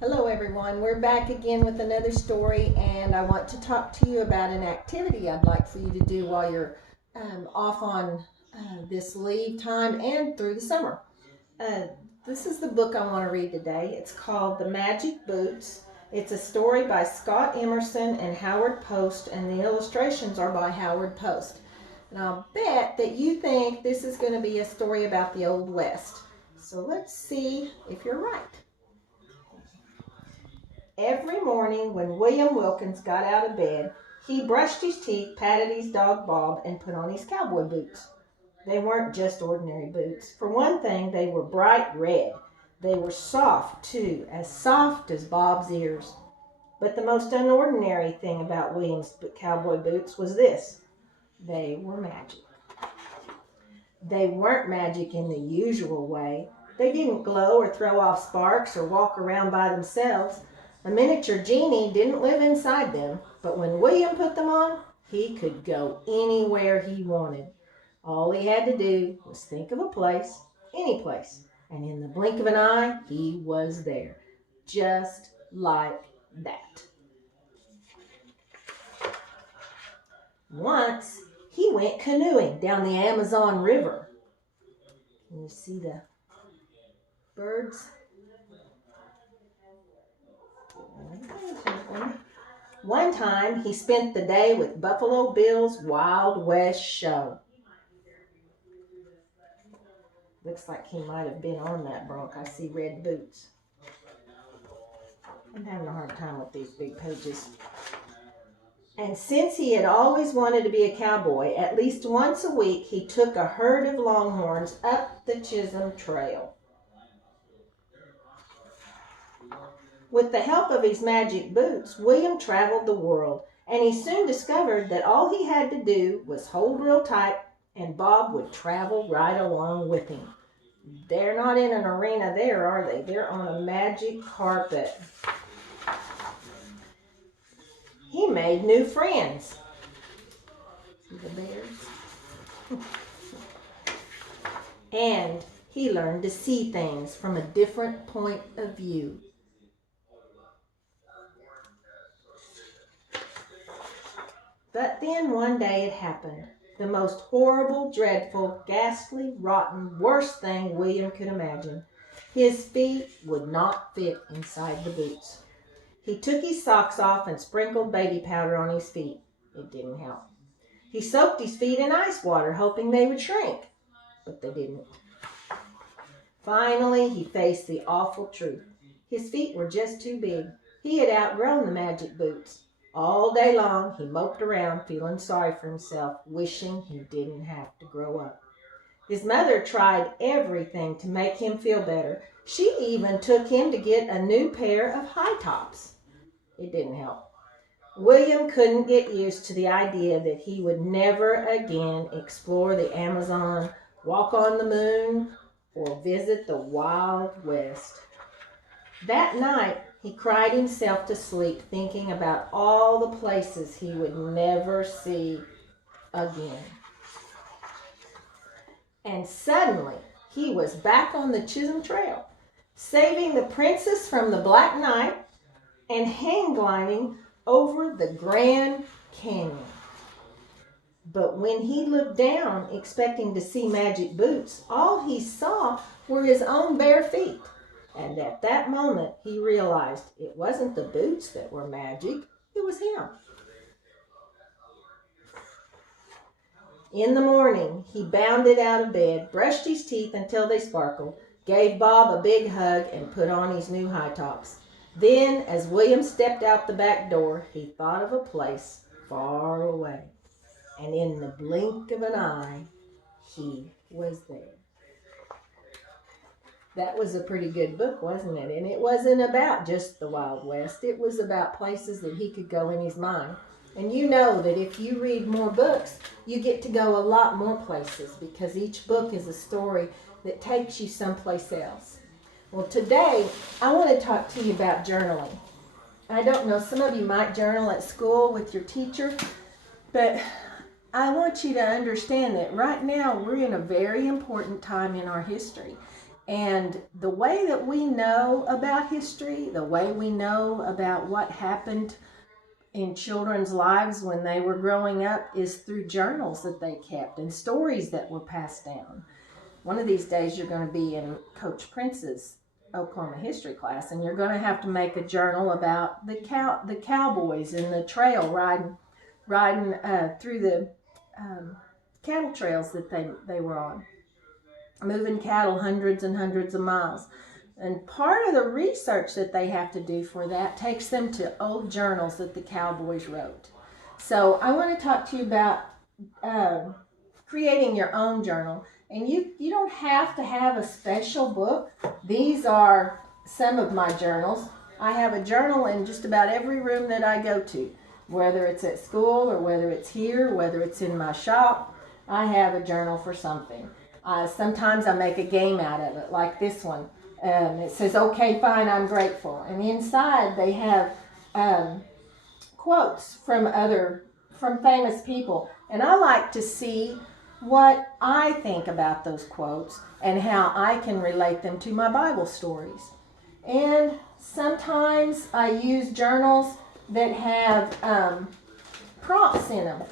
Hello everyone, we're back again with another story, and I want to talk to you about an activity I'd like for you to do while you're off on this leave time and through the summer. Uh, this is the book I want to read today. It's called The Magic Boots. It's a story by Scott Emerson and Howard Post, and the illustrations are by Howard Post. And I'll bet that you think this is going to be a story about the Old West. So let's see if you're right. Every morning when William Wilkins got out of bed, he brushed his teeth, patted his dog Bob, and put on his cowboy boots. They weren't just ordinary boots. For one thing, they were bright red. They were soft, too, as soft as Bob's ears. But the most unordinary thing about William's cowboy boots was this: they were magic. They weren't magic in the usual way. They didn't glow or throw off sparks or walk around by themselves. A miniature genie didn't live inside them, but when William put them on, he could go anywhere he wanted. All he had to do was think of a place, any place, and in the blink of an eye, he was there. Just like that. Once, he went canoeing down the Amazon River. Can you see the birds? One time, he spent the day with Buffalo Bill's Wild West show. Looks like he might have been on that bronc. I see red boots. I'm having a hard time with these big pages. And since he had always wanted to be a cowboy, at least once a week he took a herd of longhorns up the Chisholm Trail. With the help of his magic boots, William traveled the world, and he soon discovered that all he had to do was hold real tight, and Bob would travel right along with him. They're not in an arena there, are they? They're on a magic carpet. He made new friends. See the bears? And he learned to see things from a different point of view. But then one day it happened. The most horrible, dreadful, ghastly, rotten, worst thing William could imagine. His feet would not fit inside the boots. He took his socks off and sprinkled baby powder on his feet. It didn't help. He soaked his feet in ice water, hoping they would shrink, but they didn't. Finally, he faced the awful truth. His feet were just too big. He had outgrown the magic boots. All day long, he moped around, feeling sorry for himself, wishing he didn't have to grow up. His mother tried everything to make him feel better. She even took him to get a new pair of high tops. It didn't help. William couldn't get used to the idea that he would never again explore the Amazon, walk on the moon, or visit the Wild West. That night, he cried himself to sleep, thinking about all the places he would never see again. And suddenly, he was back on the Chisholm Trail, saving the princess from the Black Knight and hang gliding over the Grand Canyon. But when he looked down, expecting to see magic boots, all he saw were his own bare feet. And at that moment, he realized it wasn't the boots that were magic, it was him. In the morning, he bounded out of bed, brushed his teeth until they sparkled, gave Bob a big hug, and put on his new high tops. Then, as William stepped out the back door, he thought of a place far away. And in the blink of an eye, he was there. That was a pretty good book, wasn't it? And it wasn't about just the Wild West. It was about places that he could go in his mind. And you know that if you read more books, you get to go a lot more places because each book is a story that takes you someplace else. Well, today, I want to talk to you about journaling. I don't know, some of you might journal at school with your teacher, but I want you to understand that right now we're in a very important time in our history. And the way that we know about history, the way we know about what happened in children's lives when they were growing up is through journals that they kept and stories that were passed down. One of these days you're going to be in Coach Prince's Oklahoma history class, and you're going to have to make a journal about the cowboys and the trail riding through the cattle trails that they were on, moving cattle hundreds and hundreds of miles. And part of the research that they have to do for that takes them to old journals that the cowboys wrote. So I want to talk to you about creating your own journal. And you don't have to have a special book. These are some of my journals. I have a journal in just about every room that I go to, whether it's at school or whether it's here, whether it's in my shop. I have a journal for something. Sometimes I make a game out of it, like this one. It says, "Okay, fine, I'm grateful." And inside they have quotes from famous people. And I like to see what I think about those quotes and how I can relate them to my Bible stories. And sometimes I use journals that have prompts in them,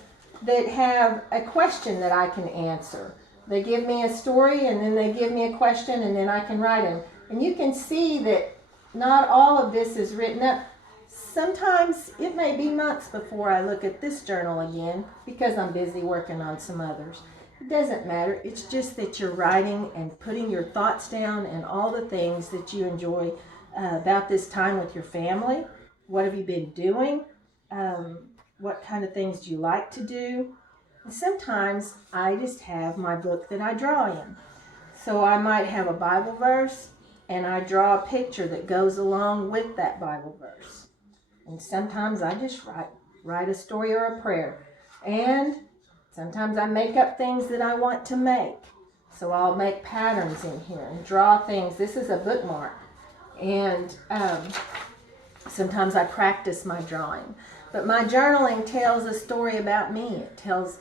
that have a question that I can answer. They give me a story and then they give me a question and then I can write them. And you can see that not all of this is written up. Sometimes it may be months before I look at this journal again because I'm busy working on some others. It doesn't matter. It's just that you're writing and putting your thoughts down and all the things that you enjoy about this time with your family. What have you been doing? What kind of things do you like to do? And sometimes I just have my book that I draw in. So I might have a Bible verse and I draw a picture that goes along with that Bible verse. And sometimes I just write a story or a prayer. And sometimes I make up things that I want to make. So I'll make patterns in here and draw things. This is a bookmark. And sometimes I practice my drawing. But my journaling tells a story about me. It tells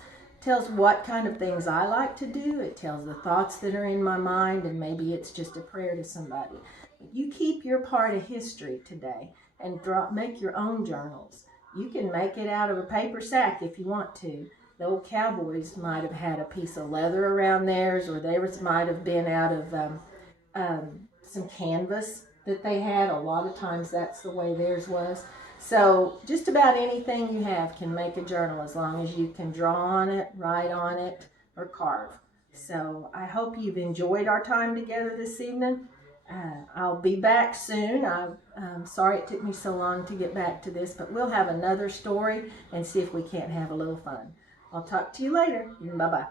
what kind of things I like to do. It tells the thoughts that are in my mind, and maybe it's just a prayer to somebody. But you keep your part of history today and make your own journals. You can make it out of a paper sack if you want to. The old cowboys might have had a piece of leather around theirs, or theirs might have been out of some canvas that they had. A lot of times that's the way theirs was. So just about anything you have can make a journal as long as you can draw on it, write on it, or carve. So I hope you've enjoyed our time together this evening. I'll be back soon. I'm sorry it took me so long to get back to this, but we'll have another story and see if we can't have a little fun. I'll talk to you later. Bye-bye.